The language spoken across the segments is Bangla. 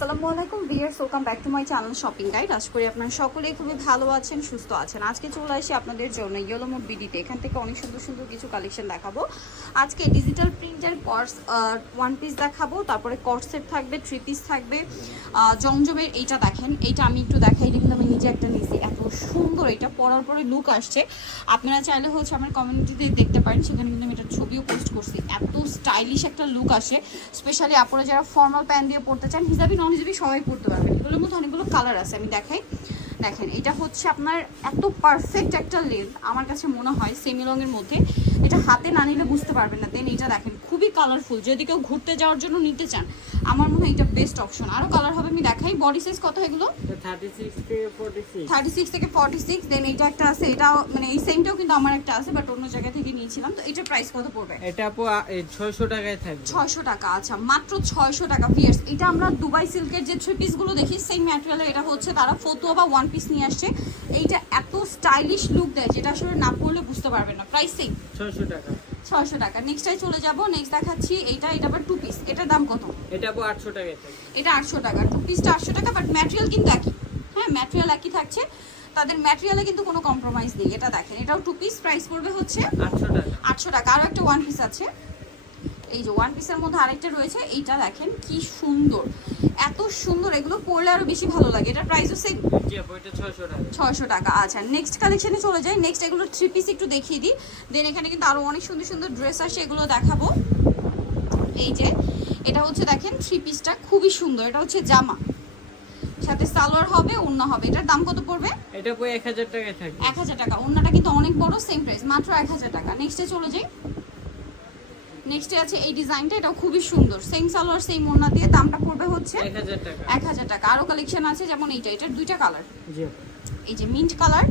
আসসালামু আলাইকুম viewers, welcome back to my channel shopping guide. আশা করি আপনারা সকলেই খুবই ভালো আছেন, সুস্থ আছেন। আজকে চলে আসি আপনাদের জন্য ইয়েলো মোড বিডিতে। এখান থেকে অনেক সুন্দর সুন্দর কিছু কালেকশন দেখাবো। আজকে ডিজিটাল প্রিন্টের কর্স ওয়ান পিস দেখাবো, তারপরে কর্স সেট থাকবে, থ্রি পিস থাকবে। জমজমের এইটা দেখেন, এইটা আমি একটু দেখাই দিলাম, আমি নিজে একটা নিয়েছি, এত সুন্দর। এটা পরার পরে লুক আসছে। আপনারা চাইলে হচ্ছে আমার কমিউনিটিতে দেখতে পারেন, সেখানে কিন্তু আমি এটা ছবিও পোস্ট করছি। এত স্টাইলিশ একটা লুক আসে, স্পেশালি আপনারা যারা ফর্মাল প্যান্ট দিয়ে পড়তে চান, হিজাবি নন হিজাবি সবাই পড়তে পারবেন। এগুলোর মধ্যে অনেকগুলো কালার আছে, আমি দেখাই। দেখেন, এটা হচ্ছে আপনার এত পারফেক্ট একটা লেন্থ, আমার কাছে মনে হয় সেমি লংয়ের মধ্যে। এটা হাতে না নিলে বুঝতে পারবেন না। দেন এটা দেখেন, খুবই কালারফুল। যদি কেউ ঘুরতে যাওয়ার জন্য নিতে চান, আমার মনে হয় এটা বেস্ট অপশন। আরও কালার হবে, আমি দেখাই। বডি সাইজ কত এগুলো? 36 থেকে 46। দেন এটা একটা আছে, এটা মানে এই সেমটাও কিন্তু আমার একটা আছে, বাট অন্য জায়গা থেকে নিয়েছিলাম। তো এটার প্রাইস কত পড়বে? এটা আপু 600 টাকায় থাকবে। 600 টাকা। আচ্ছা, মাত্র 600 টাকা। ভিউয়ার্স, এটা আমরা দুবাই সিল্কের যে থ্রি পিসগুলো দেখি, সেম ম্যাটেরিয়ালে এটা হচ্ছে তারা ফতুয়া বা ওয়ান পিস নিয়ে আসছে। এইটা এত স্টাইলিশ লুক দেয়, যেটা আসলে না পড়লে বুঝতে পারবেন না। প্রাইস সেম 600 টাকা। 600 টাকা। নেক্সটটাই চলে যাব। নেক্সট দেখাচ্ছি এটা আবার টু পিস। এটার দাম কত? এটা আপু 800 টাকায় থাকবে। এটা 800 টাকা। টু পিসটা 800 টাকা, বাট ম্যাটেরিয়াল কিন্তু একই। হ্যাঁ, ম্যাটেরিয়াল একই থাকছে, তাদের ম্যাটেরিয়ালে কিন্তু কোনো কম্প্রোমাইজ নেই। এটা দেখেন, এটাও টু পিস। প্রাইস পড়বে হচ্ছে 800 টাকা। 800 টাকা। আরও একটা ওয়ান পিস আছে, এই যে ওয়ান পিসের মধ্যে আরেকটা রয়েছে। এইটা দেখেন কি সুন্দর, এত সুন্দর। এগুলো পরলে আরো বেশি ভালো লাগে। এটার প্রাইসও সেম, জি আপু, এটা 600 টাকা। 600 টাকা। আচ্ছা, নেক্সট কালেকশনে চলে যাই। নেক্সট এগুলো থ্রি পিস একটু দেখিয়ে দিই। দেন এখানে কিন্তু আরো অনেক সুন্দর সুন্দর ড্রেস আসে, এগুলো দেখাবো। এই যে এটা হচ্ছে দেখেন, থ্রি পিসটা খুবই সুন্দর। এটা হচ্ছে জামা, সাথে সালোয়ার হবে, ওড়না হবে। এটার দাম কত পড়বে? এটা আপু 1000 টাকায় থাকবে। 1000 টাকা। ওড়নাটা কিন্তু অনেক বড়, সেম প্রাইস, মাত্র 1000 টাকা। নেক্সটে চলে যাই। নেক্সটে আছে এই ডিজাইনটা, এটাও খুবই সুন্দর। সেম সালোয়ার, সেম ওড়না দিয়ে। দামটা পড়বে হচ্ছে 1000 টাকা। 1000 টাকা। আরও কালেকশন আছে, যেমন এটার দুইটা কালার। জি আপু। এই যে মিন্ট কালার,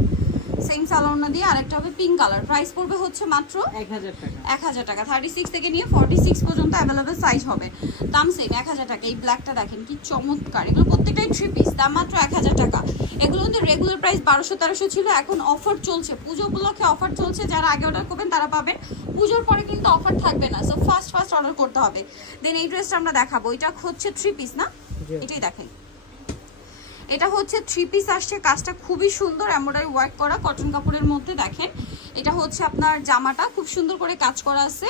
সেম সালোয়ার ওড়না দিয়ে। আরেকটা হবে পিঙ্ক কালার। প্রাইস পড়বে হচ্ছে মাত্র 1000 টাকা। 1000 টাকা। 36 থেকে নিয়ে 46 পর্যন্ত অ্যাভেলেবেল সাইজ হবে। দাম সেম 1000 টাকা। এই ব্ল্যাকটা দেখেন কি চমৎকার। এগুলো প্রত্যেকটাই থ্রি পিস, দাম মাত্র 1000 টাকা। এগুলো কিন্তু রেগুলার প্রাইস 1200-1300 ছিল, এখন অফার চলছে, পুজো উপলক্ষে অফার চলছে। যারা আগে অর্ডার করবেন তারা পাবেন, পুজোর পরে কিন্তু অফার থাকবে না। সো ফার্স্ট অর্ডার করতে হবে। দেন এই ড্রেসটা আমরা দেখাবো। এটা হচ্ছে থ্রি পিস না, এটাই দেখেন। এটা হচ্ছে থ্রি পিস আসছে, কাজটা খুবই সুন্দর, এমব্রয়ডারি ওয়ার্ক করা কটন কাপড়ের মধ্যে। দেখেন, এটা হচ্ছে আপনার জামাটা খুব সুন্দর করে কাজ করা আছে।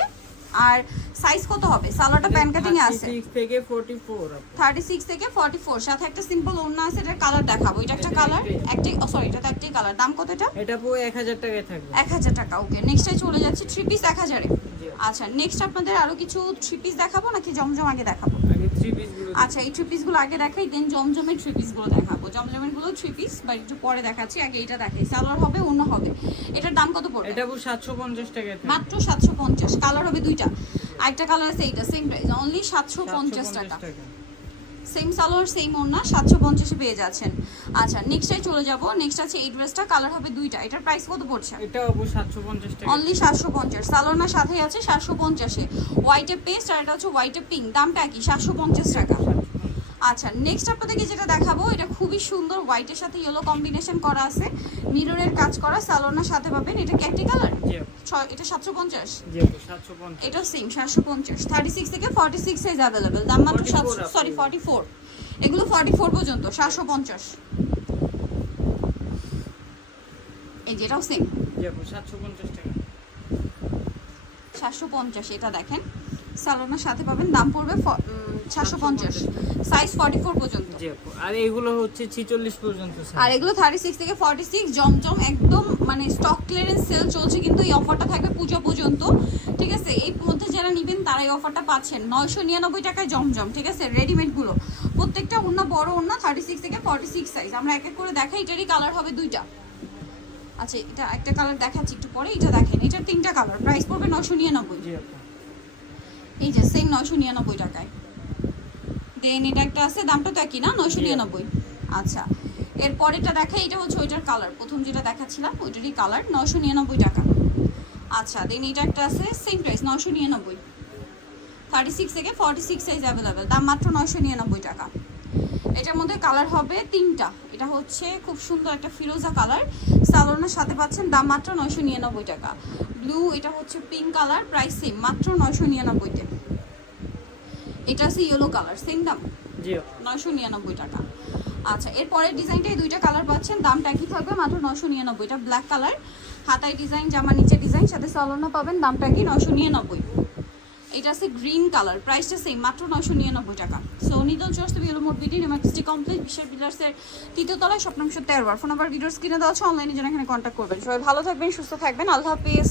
আর সাইজ কত হবে? সালোয়ারটা প্যান কাটিং এ আছে 36 থেকে 44 আপু। 36 থেকে 44, সাথে একটা সিম্পল ওড়না আছে। এটার কালার দেখাবো। এটা একটা কালার, একটাই, সরি, এটা তো একটাই কালার। দাম কত এটা? এটা আপু 1000 টাকায় থাকবে। 1000 টাকা। ওকে, নেক্সটে চলে যাচ্ছে। থ্রি পিস 1000 এ। জি। আচ্ছা, নেক্সট আপনাদের আরো কিছু থ্রি পিস দেখাবো নাকি জমজম আগে দেখাবো? আগে 3 পিস গুলো। আচ্ছা, এই থ্রি পিসগুলো আগে দেখাই, দেন জমজমের থ্রি পিসগুলো দেখাবো। জমজমের গুলো থ্রি পিস বা একটু পরে দেখাচ্ছি, আগে এটা দেখাই। সালোয়ার হবে, অন্য হবে। এটার দাম কত পড়বে? এটা আপু 750 টাকায় থাকবে। মাত্র 750। কালার হবে দুইটা। আরেকটা কালার আছে, এইটা সেম প্রাইস, অনলি 750 টাকা। সেম সালোয়ার, সেম ওড়না, 750 এ পেয়ে যাচ্ছেন। আচ্ছা, নেক্সটে চলে যাব। নেক্সট আছে এই ড্রেসটা, কালার হবে দুইটা। এটার প্রাইস কত পড়ছে? এটা আপু 750 টাকা। অনলি 750। সালোয়ার সাথে আছে 750 এ। হোয়াইটে পেস্ট, আর এটা হচ্ছে হোয়াইটে পিঙ্ক। দামটা কি? 750 টাকা। আচ্ছা, নেক্সট আপনাদেরকে যেটা দেখাবো, এটা খুবই সুন্দর, হোয়াইটের সাথে ইয়েলো কম্বিনেশন করা আছে, মিররের কাজ করা। সালোয়ার সাথে পাবেন। এটা কি একটি কালার? জি আপু। এটা 750। জি আপু 750। এটা সেম 750। 36 থেকে 46 সাইজ অ্যাভেলেবেল। দাম মাত্র 44। এগুলো 44 পর্যন্ত, 750। এই যেটাও সেম জি আপু 750 টাকা। 750। এটা দেখেন, সালোয়ার সাথে পাবেন। দাম পড়বে 750, সাইজ 44 পর্যন্ত। জি আপু। আর এগুলো হচ্ছে 46 পর্যন্ত আর এগুলো 36 থেকে 46। জমজম একদম মানে স্টক ক্লিয়ারেন্স সেল চলছে, কিন্তু এই অফারটা থাকবে পূজা পর্যন্ত, ঠিক আছে? এই মধ্যে যারা নেবেন তারা এই অফারটা পাচ্ছেন 999 টাকায় জমজম, ঠিক আছে? রেডিমেডগুলো প্রত্যেকটা ওড়না, বড় ওড়না, 36 থেকে 46 সাইজ। আমরা এক এক করে দেখাই। এটারই কালার হবে দুইটা। আচ্ছা, এটা একটা কালার দেখাচ্ছি একটু পরে। এটা দেখেন, এটার তিনটা কালার। প্রাইস পড়বে 999। জি আপু। এই যে সেম 999 টাকায়। দেন এটা একটা আছে, দামটা তো একই না, 999। আচ্ছা, এর পরেরটা দেখাই। এটা হচ্ছে ওইটার কালার, প্রথম যেটা দেখাচ্ছিলাম ওইটারই কালার, 999 টাকা। আচ্ছা, দেন এটা একটা আছে, সেম প্রাইস 999। 36 থেকে 46 সাইজ অ্যাভেলেবেল। দাম মাত্র 999 টাকা। এটার মধ্যে কালার হবে তিনটা। এটা হচ্ছে খুব সুন্দর একটা ফিরোজা কালার, সালোয়ারের সাথে পাচ্ছেন। দাম মাত্র 999 টাকা। ব্লু, এটা হচ্ছে পিঙ্ক কালার, প্রাইস সেম, মাত্র 999 তে। এটা আছে ইয়েলো কালার, সেম দাম। জি 999 টাকা। আচ্ছা এরপরে ডিজাইনটা এই দুইটা কালার পাচ্ছেন, দামটা একই থাকবে মাত্র 999। এটা ব্ল্যাক কালার, হাতায় ডিজাইন, জামা নিচে ডিজাইন, সাথে সালোনা পাবেন, দামটা কি 999। এটা আছে গ্রিন কালার, প্রাইসটা সেম মাত্র 999 টাকা। সো নিদল চয়েস ইয়েলো মোড বিডি নিউমার্সিটি কমপ্লেক্স বিশাল বিলার্সের 3য় তলায়, স্বপ্নাংশ 13 ফোন নাম্বার ভিডিওস কিনে দেওয়া আছে, অনলাইনে জন্য এখানে কন্ট্যাক্ট করবেন। সবাই ভালো থাকবেন, সুস্থ থাকবেন, আল্লাহ হাফেজ।